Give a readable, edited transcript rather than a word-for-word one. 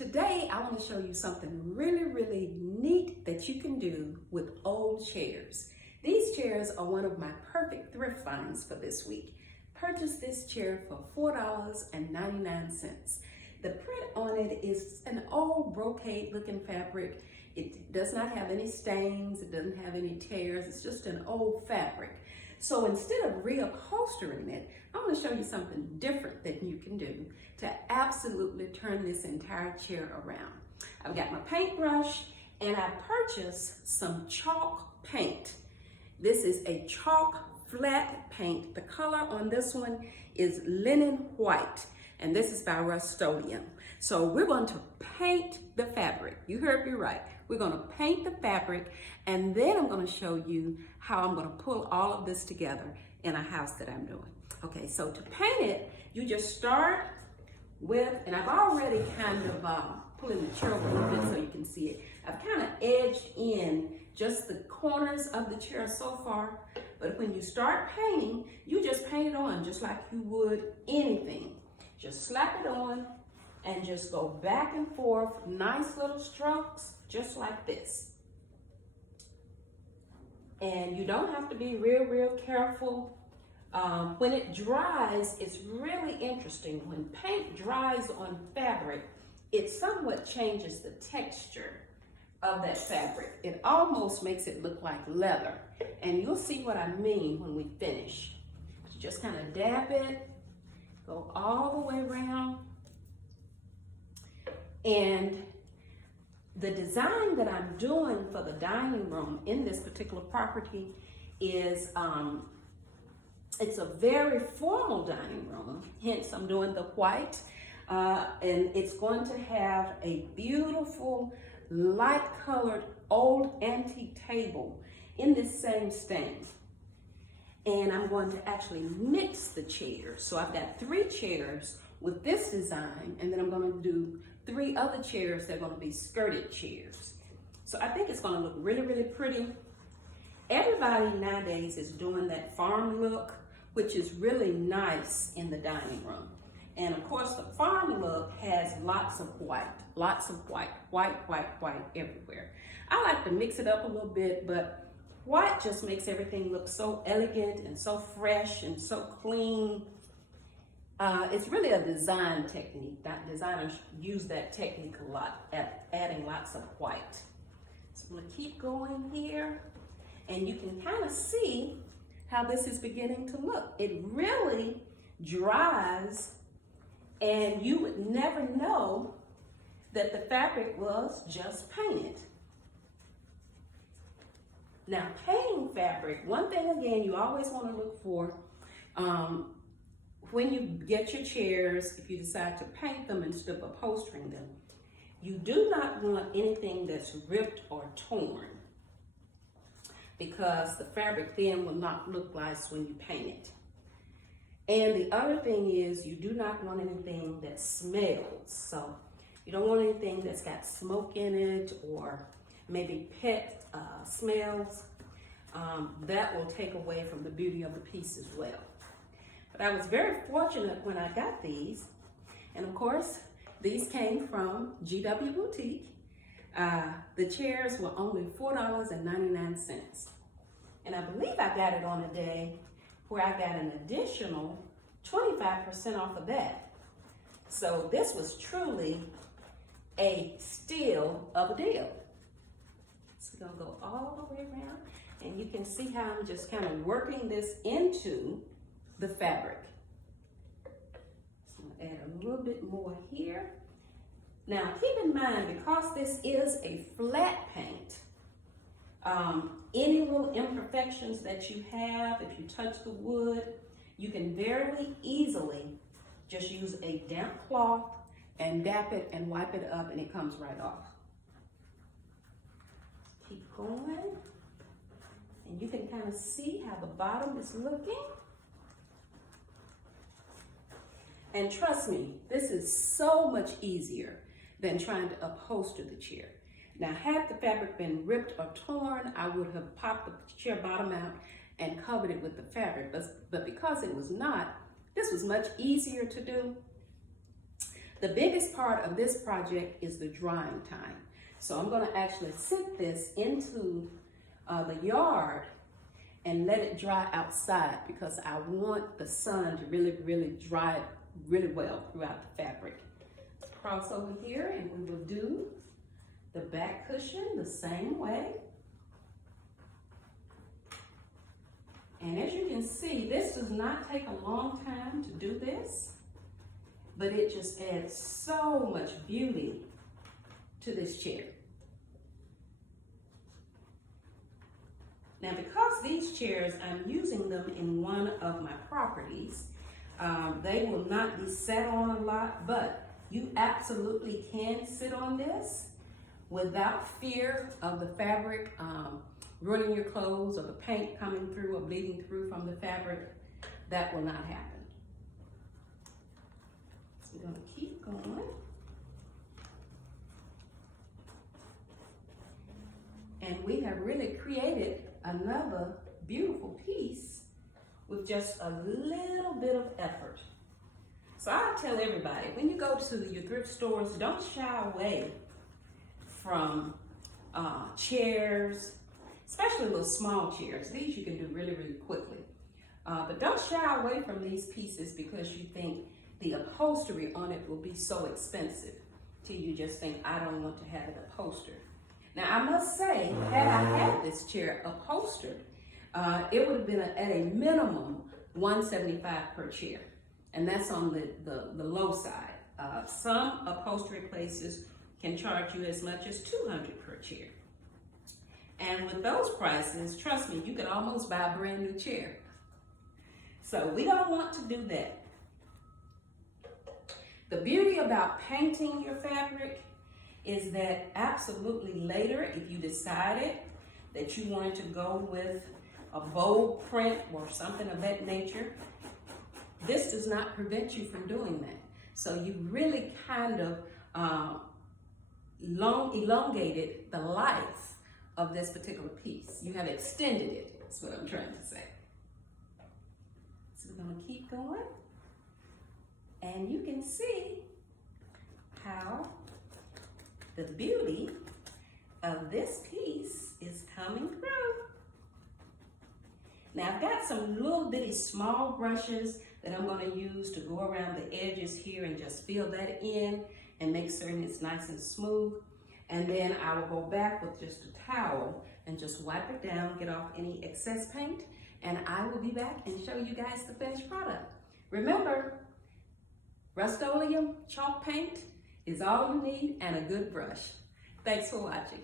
Today, I want to show you something really neat that you can do with old chairs. These chairs are one of my perfect thrift finds for this week. Purchased this chair for $4.99. The print on it is an old brocade looking fabric. It does not have any stains, it doesn't have any tears, it's just an old fabric. So instead of reupholstering it, I'm going to show you something different that you can do to absolutely turn this entire chair around. I've got my paintbrush and I purchased some chalk paint. This is a chalk flat paint. The color on this one is linen white, and this is by Rust-Oleum. So we're going to paint the fabric. You heard me right. We're going to paint the fabric, and then I'm going to show you how I'm going to pull all of this together in a house that I'm doing. Okay, so to paint it, you just start with, and I've already kind of pulling the chair over a little bit so you can see it. I've kind of edged in just the corners of the chair so far, but when you start painting, you just paint it on just like you would anything. Just slap it on and just go back and forth, nice little strokes, just like this. And you don't have to be real careful. When it dries, it's really interesting. When paint dries on fabric, it somewhat changes the texture of that fabric. It almost makes it look like leather. And you'll see what I mean when we finish. Just kind of dab it, go all the way around. And the design that I'm doing for the dining room in this particular property is, it's a very formal dining room, hence I'm doing the white, and it's going to have a beautiful light colored old antique table in this same stain. And I'm going to actually mix the chairs. So I've got 3 chairs with this design, and then I'm going to do 3 other chairs that are going to be skirted chairs. So I think it's going to look really pretty. Everybody nowadays is doing that farm look, which is really nice in the dining room. And of course, the farm look has lots of white everywhere. I like to mix it up a little bit, but white just makes everything look so elegant and so fresh and so clean. It's really a design technique. Designers use that technique a lot, at adding lots of white. So I'm gonna keep going here, and you can kind of see how this is beginning to look. It really dries, and you would never know that the fabric was just painted. Now, painting fabric, one thing again you always want to look for, when you get your chairs, if you decide to paint them instead of upholstering them, you do not want anything that's ripped or torn, because the fabric then will not look nice when you paint it. And the other thing is, you do not want anything that smells. So you don't want anything that's got smoke in it, or maybe pet smells. That will take away from the beauty of the piece as well. But I was very fortunate when I got these. And of course, these came from GW Boutique. The chairs were only $4.99. And I believe I got it on a day where I got an additional 25% off of that. So this was truly a steal of a deal. So we're gonna go all the way around, and you can see how I'm just kind of working this into the fabric. So I'm gonna add a little bit more here. Now keep in mind, because this is a flat paint, any little imperfections that you have, if you touch the wood, you can very easily just use a damp cloth and dap it and wipe it up, and it comes right off. Keep going, and you can kind of see how the bottom is looking. And trust me, this is so much easier than trying to upholster the chair. Now, had the fabric been ripped or torn, I would have popped the chair bottom out and covered it with the fabric. But because it was not, this was much easier to do. The biggest part of this project is the drying time. So I'm gonna actually sit this into the yard and let it dry outside because I want the sun to really dry it really well throughout the fabric. Cross over here and we will do the back cushion the same way. And as you can see, this does not take a long time to do this, but it just adds so much beauty to this chair. Now, because these chairs, I'm using them in one of my properties, they will not be sat on a lot, but you absolutely can sit on this without fear of the fabric ruining your clothes or the paint coming through or bleeding through from the fabric. That will not happen. So we're gonna keep going. And we have really created another beautiful piece with just a little bit of effort. So I tell everybody, when you go to your thrift stores, don't shy away from chairs, especially little small chairs. These you can do really quickly. But don't shy away from these pieces because you think the upholstery on it will be so expensive till you just think, I don't want to have it upholstered. Now I must say, had I had this chair upholstered, it would have been at a minimum $175 per chair. And that's on the low side. Some upholstery places can charge you as much as $200 per chair. And with those prices, trust me, you could almost buy a brand new chair. So we don't want to do that. The beauty about painting your fabric is that absolutely later, if you decided that you wanted to go with a bold print or something of that nature, this does not prevent you from doing that. So you really kind of elongated the life of this particular piece. You have extended it, that's what I'm trying to say. So we're gonna keep going. And you can see how the beauty of this piece is coming through. Now I've got some little bitty small brushes that I'm going to use to go around the edges here and just fill that in and make certain it's nice and smooth. And then I will go back with just a towel and just wipe it down, get off any excess paint, and I will be back and show you guys the finished product. Remember, Rust-Oleum chalk paint is all you need and a good brush. Thanks for watching.